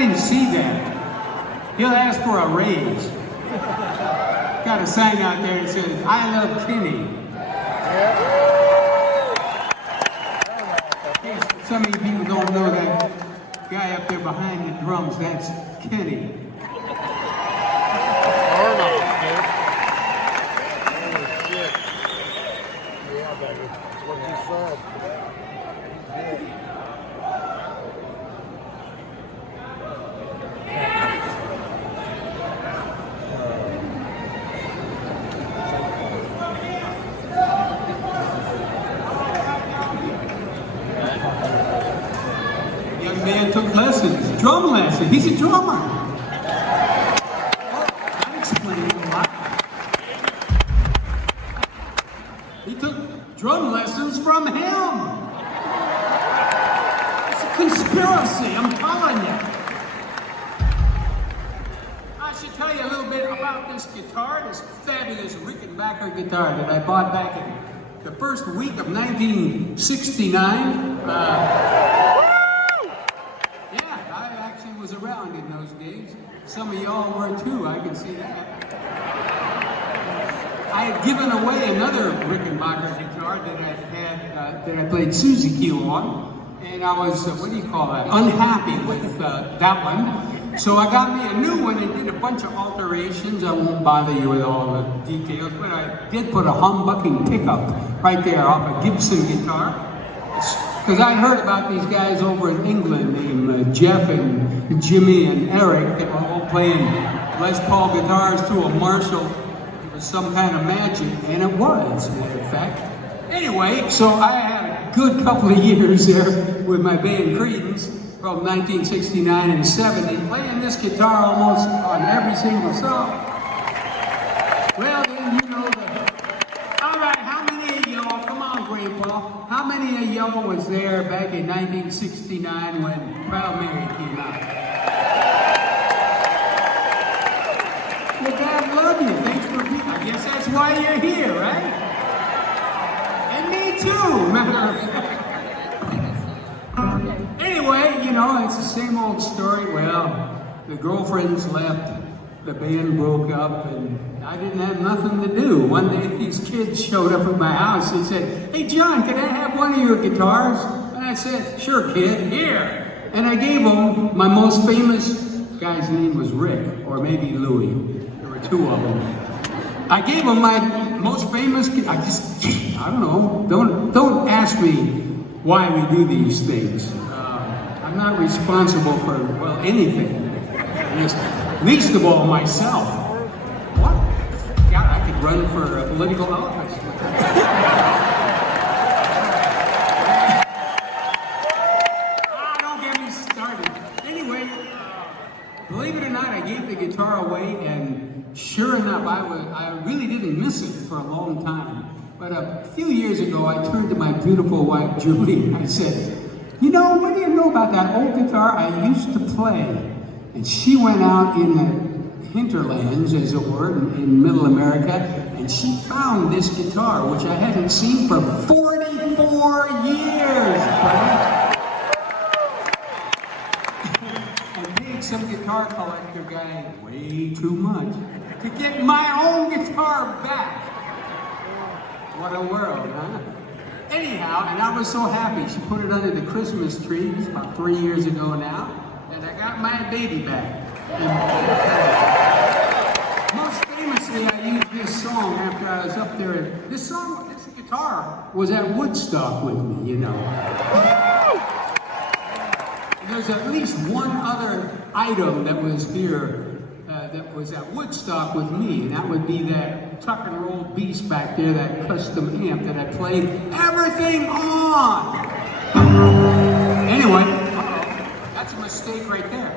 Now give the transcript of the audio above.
him see that. He'll ask for a raise. Got a sign out there that says, "I love Kenny." Some of you people don't know that guy up there behind the drums. That's Kenny. Young man took lessons, drum lessons. He's a drummer. That explains a lot. He took drum lessons from him. It's a conspiracy, I'm telling you. I should tell you a little bit about this guitar, this fabulous Rickenbacker guitar that I bought back in the first week of 1969. Was around in those days. Some of y'all were too, I can see that. I had given away another Rickenbacker guitar that I had, that I played Suzy Q on, and I was, what do you call that, unhappy with that one. So I got me a new one and did a bunch of alterations. I won't bother you with all the details, but I did put a humbucking pickup right there off a Gibson guitar. Because I heard about these guys over in England named Jeff and Jimmy and Eric that were all playing Les Paul guitars to a Marshall. It was some kind of magic, and it was, as a matter of fact. Anyway, so I had a good couple of years there with my band Creedence from 1969 and 70, playing this guitar almost on every single song. Well, then you know all right, how many of y'all, come on, Grandpa, how many of y'all was there back in 1969 when Proud Mary came out? Well, Dad love you. Thanks for being. I guess that's why you're here, right? And me too, matter of fact. Anyway, you know, it's the same old story. Well, the girlfriends left, the band broke up, and I didn't have nothing to do. One day, these kids showed up at my house and said, "Hey, John, can I have one of your guitars?" And I said, "Sure, kid, here." And I gave them my most famous guy's name was Rick, or maybe Louie. There were two of them. I gave them my most famous. I don't know. Don't ask me why we do these things. I'm not responsible for anything. Least of all myself. What? God, I could run for a political office. Don't get me started. Anyway, believe it or not, I gave the guitar away, and sure enough, I really didn't miss it for a long time. But a few years ago, I turned to my beautiful wife, Julie, and I said, "You know, what do you know about that old guitar I used to play?" And she went out in the hinterlands, as it were, in Middle America, and she found this guitar, which I hadn't seen for 44 years. I paid some guitar collector guy way too much to get my own guitar back. What a world, huh? Anyhow, and I was so happy. She put it under the Christmas tree, it's about 3 years ago now. And I got my baby back. Most famously, I used this song after I was up there. This guitar was at Woodstock with me, you know. There's at least one other item that was here that was at Woodstock with me, and that would be that tuck and roll beast back there, that custom amp that I played everything on. Anyway, that's a mistake right there.